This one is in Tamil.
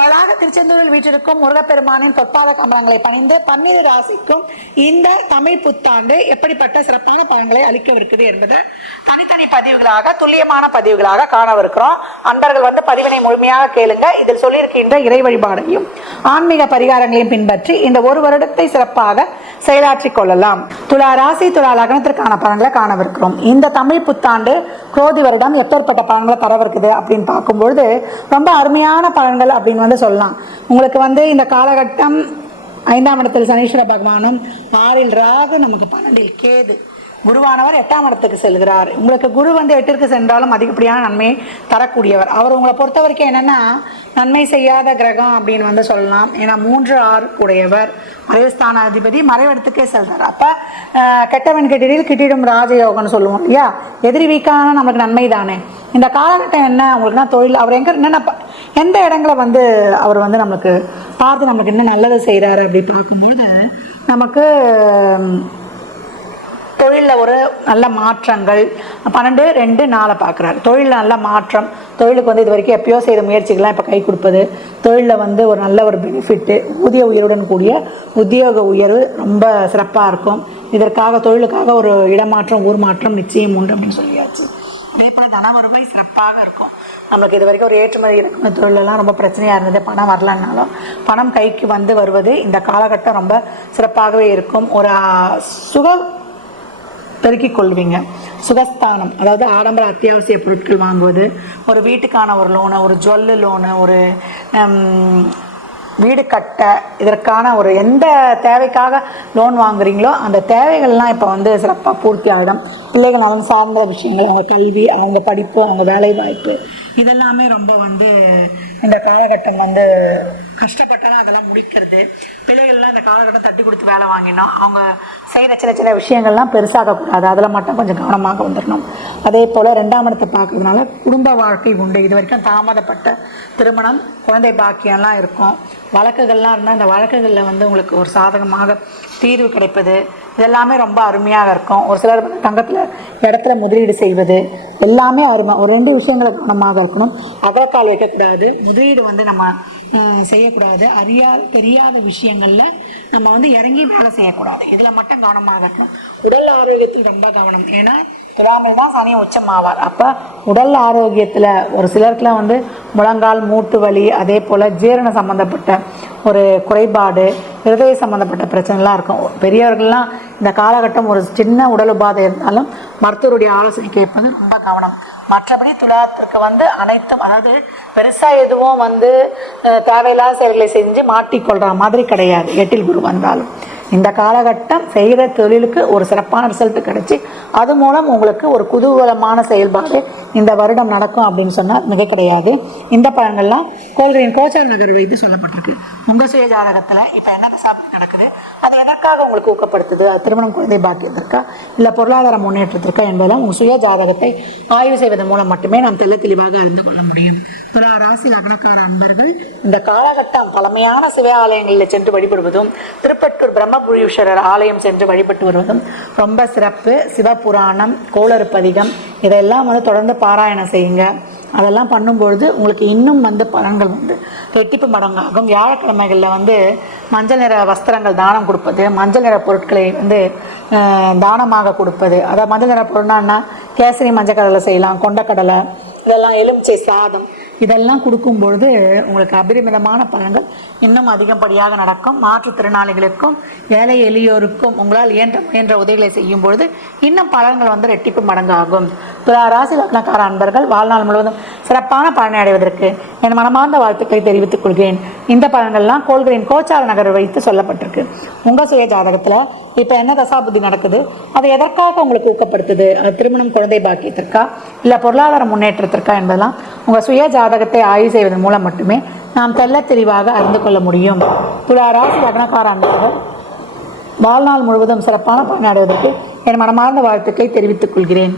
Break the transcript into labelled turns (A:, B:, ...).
A: பலாக திருச்செந்தூரில் வீற்றிருக்கும் முருகப்பெருமானின் பொற்பாத கமலங்களை பணிந்து பன்னிரு ராசிக்கும் இந்த தமிழ் புத்தாண்டு எப்படிப்பட்ட சிறப்பான பலன்களை அளிக்கவிருக்குது என்பது தனித்தனி பதிவுகளாக துல்லியமான பதிவுகளாக காணவிருக்கிறோம். அன்பர்கள் வந்து பதிவினை முழுமையாக கேளுங்க. இதில் சொல்லியிருக்கின்ற இறை வழிபாடையும் ஆன்மீக பரிகாரங்களையும் பின்பற்றி இந்த ஒரு வருடத்தை சிறப்பாக செயலாற்றிக் கொள்ளலாம். துலா ராசி துலா லக்னத்திற்கான பலன்களை காணவிருக்கிறோம். இந்த தமிழ் புத்தாண்டு குரோதி வருடம் எப்பேற்பட்ட பலன்களை தரவிருக்குது அப்படின்னு பார்க்கும்பொழுது ரொம்ப அருமையான பலன்கள் அப்படின்னு வந்து சொல்லலாம். உங்களுக்கு வந்து இந்த காலகட்டம் ஐந்தாம் இடத்தில் சனீஸ்வர பகவானும் ஆறில் ராகு நமக்கு பன்னெண்டில் கேது. குருவானவர் எட்டாம் இடத்துக்கு செல்கிறார். உங்களுக்கு குரு வந்து எட்டிற்கு சென்றாலும் அதிகப்படியான நன்மையை தரக்கூடியவர். அவர் உங்களை பொறுத்த வரைக்கும் என்னென்னா நன்மை செய்யாத கிரகம் அப்படின்னு வந்து சொல்லலாம். ஏன்னா மூன்று ஆறு உடையவர். மறைவுஸ்தான அதிபதி மறைவிடத்துக்கே செல்கிறார் அப்போ கெட்டவன் கெட்டிடில் கிட்டிடும் ராஜயோகம்னு சொல்லுவோம் இல்லையா? எதிரி வீக்கான நமக்கு நன்மை தானே இந்த காலகட்டம் என்ன? உங்களுக்குன்னா தொழில்? அவர் எங்கே என்னென்ன எந்த இடங்களை வந்து அவர் வந்து நமக்கு பார்த்து நமக்கு என்ன நல்லது செய்கிறாரு அப்படி பார்க்கும்போது நமக்கு தொழிலில் ஒரு நல்ல மாற்றங்கள். பன்னெண்டு ரெண்டு நாளை பார்க்குறாரு. தொழிலில் நல்ல மாற்றம். தொழிலுக்கு வந்து இது வரைக்கும் எப்பயோ செய்த முயற்சிகள்லாம் இப்போ கை கொடுப்பது. தொழிலில் வந்து ஒரு நல்ல ஒரு பெனிஃபிட்டு ஊதிய உயர்வுடன் கூடிய உத்தியோக உயர்வு ரொம்ப சிறப்பாக இருக்கும். இதற்காக தொழிலுக்காக ஒரு இடமாற்றம் ஊர் மாற்றம் நிச்சயம் உண்டு அப்படின்னு சொல்லியாச்சு. அதே போல் தன வருவாய் சிறப்பாக இருக்கும். நம்மளுக்கு இது வரைக்கும் ஒரு ஏற்றுமதி இறக்குமதி தொழிலெல்லாம் ரொம்ப பிரச்சனையாக இருந்தது. பணம் வரலன்னாலும் பணம் கைக்கு வந்து வருவது இந்த காலகட்டம் ரொம்ப சிறப்பாகவே இருக்கும். ஒரு சுக பெருக்கிக் கொள்வீங்க. சுகஸ்தானம் அதாவது ஆடம்பர அத்தியாவசிய பொருட்கள் வாங்குவது ஒரு வீட்டுக்கான ஒரு லோனு ஒரு ஜுவல்லு லோனு ஒரு வீடு கட்ட இதற்கான ஒரு எந்த தேவைக்காக லோன் வாங்குறீங்களோ அந்த தேவைகள்லாம் இப்போ வந்து சிறப்பாக பூர்த்தி ஆகிடும் பிள்ளைகள் நலன் சார்ந்த விஷயங்கள் அவங்க கல்வி அவங்க படிப்பு அவங்க வேலை வாய்ப்பு இதெல்லாமே ரொம்ப வந்து இந்த காலகட்டம் வந்து கஷ்டப்பட்டாலும் அதெல்லாம் முடிக்கிறது. பிள்ளைகள்லாம் இந்த காலகட்டம் தட்டி கொடுத்து வேலை வாங்கினோம் அவங்க செய்கிற சில சில விஷயங்கள்லாம் பெருசாகக்கூடாது. அதில் மட்டும் கொஞ்சம் கவனமாக வந்துடணும். அதே போல் ரெண்டாம் இடத்தை பார்க்கறதுனால குடும்ப வாழ்க்கை உண்டு. இது வரைக்கும் தாமதப்பட்ட திருமணம் குழந்தை பாக்கியம்லாம் இருக்கும். வழக்குகள்லாம் இருந்தால் அந்த வழக்குகளில் வந்து உங்களுக்கு ஒரு சாதகமாக தீர்வு கிடைப்பது. இதெல்லாமே ரொம்ப அருமையாக இருக்கும். ஒரு சிலர் தங்கத்தில் இடத்துல முதலீடு செய்வது எல்லாமே அருமை ஒரு ரெண்டு விஷயங்களை கவனமாக இருக்கணும். அகலக்கால் வைக்கக்கூடாது முதலீடு வந்து நம்ம செய்யக்கூடாது. அறியால் தெரியாத விஷயங்களில் நம்ம வந்து இறங்கி வேலை செய்யக்கூடாது. இதில் மட்டும் கவனமாக இருக்கணும். உடல் ஆரோக்கியத்தில் ரொம்ப கவனம். ஏன்னா துலாமில் தான் சனி உச்சமாவார். அப்போ உடல் ஆரோக்கியத்தில் ஒரு சிலருக்குலாம் வந்து முழங்கால் மூட்டு வலி அதே போல் ஜீரண சம்மந்தப்பட்ட ஒரு குறைபாடு இருதய சம்மந்தப்பட்ட பிரச்சனைலாம் இருக்கும். பெரியவர்கள்லாம் இந்த காலகட்டம் ஒரு சின்ன உடல் உபாதை இருந்தாலும் மருத்துவருடைய ஆலோசனை கேட்பது ரொம்ப கவனம். மற்றபடி துலாத்திற்கு வந்து அனைத்தும் அதாவது பெருசாக எதுவும் வந்து தேவையில்லாத செயல்களை செஞ்சு மாட்டிக்கொள்கிற மாதிரி கிடையாது. எட்டில் குரு வந்தாலும். இந்த காலகட்டம் செய்கிற தொழிலுக்கு ஒரு சிறப்பான ரிசல்ட் கிடைச்சி அது மூலம் உங்களுக்கு ஒரு குதூகலமான செயல்பாடு இந்த வருடம் நடக்கும் அப்படின்னு சொன்னால் மிக கிடையாது. இந்த பழங்கள்லாம் கோல்கிரீன் கோச்சார் நகர் வைத்து சொல்லப்பட்டிருக்கு. உங்கள் சுய ஜாதகத்தில் இப்போ என்ன தசாப்தி நடக்குது? அது எதற்காக உங்களுக்கு ஊக்கப்படுத்துது? அது திருமணம் குழந்தை பாக்கியத்திற்கா இல்லை பொருளாதார முன்னேற்றத்திற்கா என்பதெல்லாம் உங்கள் சுய ஜாதகத்தை ஆய்வு செய்வதன் மூலம் மட்டுமே நாம் தெல்ல தெளிவாக அறிந்து கொள்ள முடியும். ராசி லக்னக்கார அன்பர்கள் இந்த காலகட்டம் பழமையான சிவ ஆலயங்களில் சென்று வழிபடுவதும் திருப்பட்டூர் பிரம்மபுரீஸ்வரர் ஆலயம் சென்று வழிபட்டு வருவதும் ரொம்ப சிறப்பு. சிவபுராணம் கோளறுப்பதிகம் இதெல்லாம் வந்து தொடர்ந்து பாராயணம் செய்யுங்க. அதெல்லாம் பண்ணும்பொழுது உங்களுக்கு இன்னும் வந்து பலன்கள் வந்து ரெட்டிப்பு மடங்காகும். வியாழக்கிழமைகளில் வந்து மஞ்சள் நிற வஸ்திரங்கள் தானம் கொடுப்பது மஞ்சள் நிற பொருட்களை வந்து தானமாக கொடுப்பது. அதாவது மஞ்சள் நிற பொருள்னா என்ன? கேசரி மஞ்சள் கடலை செய்யலாம் கொண்டக்கடலை இதெல்லாம் எலுமிச்சை சாதம் இதெல்லாம் கொடுக்கும் பொழுது உங்களுக்கு அபரிமிதமான பலன்கள் இன்னும் அதிகப்படியாக நடக்கும். மாற்றுத்திறனாளிகளுக்கும் ஏழை எளியோருக்கும் உங்களால் இயன்ற முயன்ற உதவிகளை செய்யும் பொழுது இன்னும் பலன்கள் வந்து ரெட்டிப்பு மடங்காகும். துலா ராசி லக்னக்கார அன்பர்கள் வாழ்நாள் முழுவதும் சிறப்பான பலனை அடைவதற்கு என் மனமார்ந்த வாழ்த்துக்களை தெரிவித்துக் கொள்கிறேன். இந்த பலன்கள்லாம் கோள்களின் கோச்சார நகர் வைத்து சொல்லப்பட்டிருக்கு. உங்க சுய ஜாதகத்தில் இப்ப என்ன தசாபுத்தி நடக்குது? அது எதற்காக உங்களுக்கு ஊக்கப்படுத்துது? அது திருமணம் குழந்தை பாக்கியத்திற்கா? இல்ல பொருளாதார முன்னேற்றத்திற்கா என்பதெல்லாம் உங்க சுய ஜாதகத்தை ஆய்வு செய்வதன் மூலம் மட்டுமே நாம் தெல்ல தெளிவாக அறிந்து கொள்ள முடியும். துலா ராசி லக்னக்கார அன்பர்கள் வாழ்நாள் முழுவதும் சிறப்பான பயனடைவதற்கு என் மனமார்ந்த வாழ்த்துக்களை தெரிவித்துக் கொள்கிறேன்.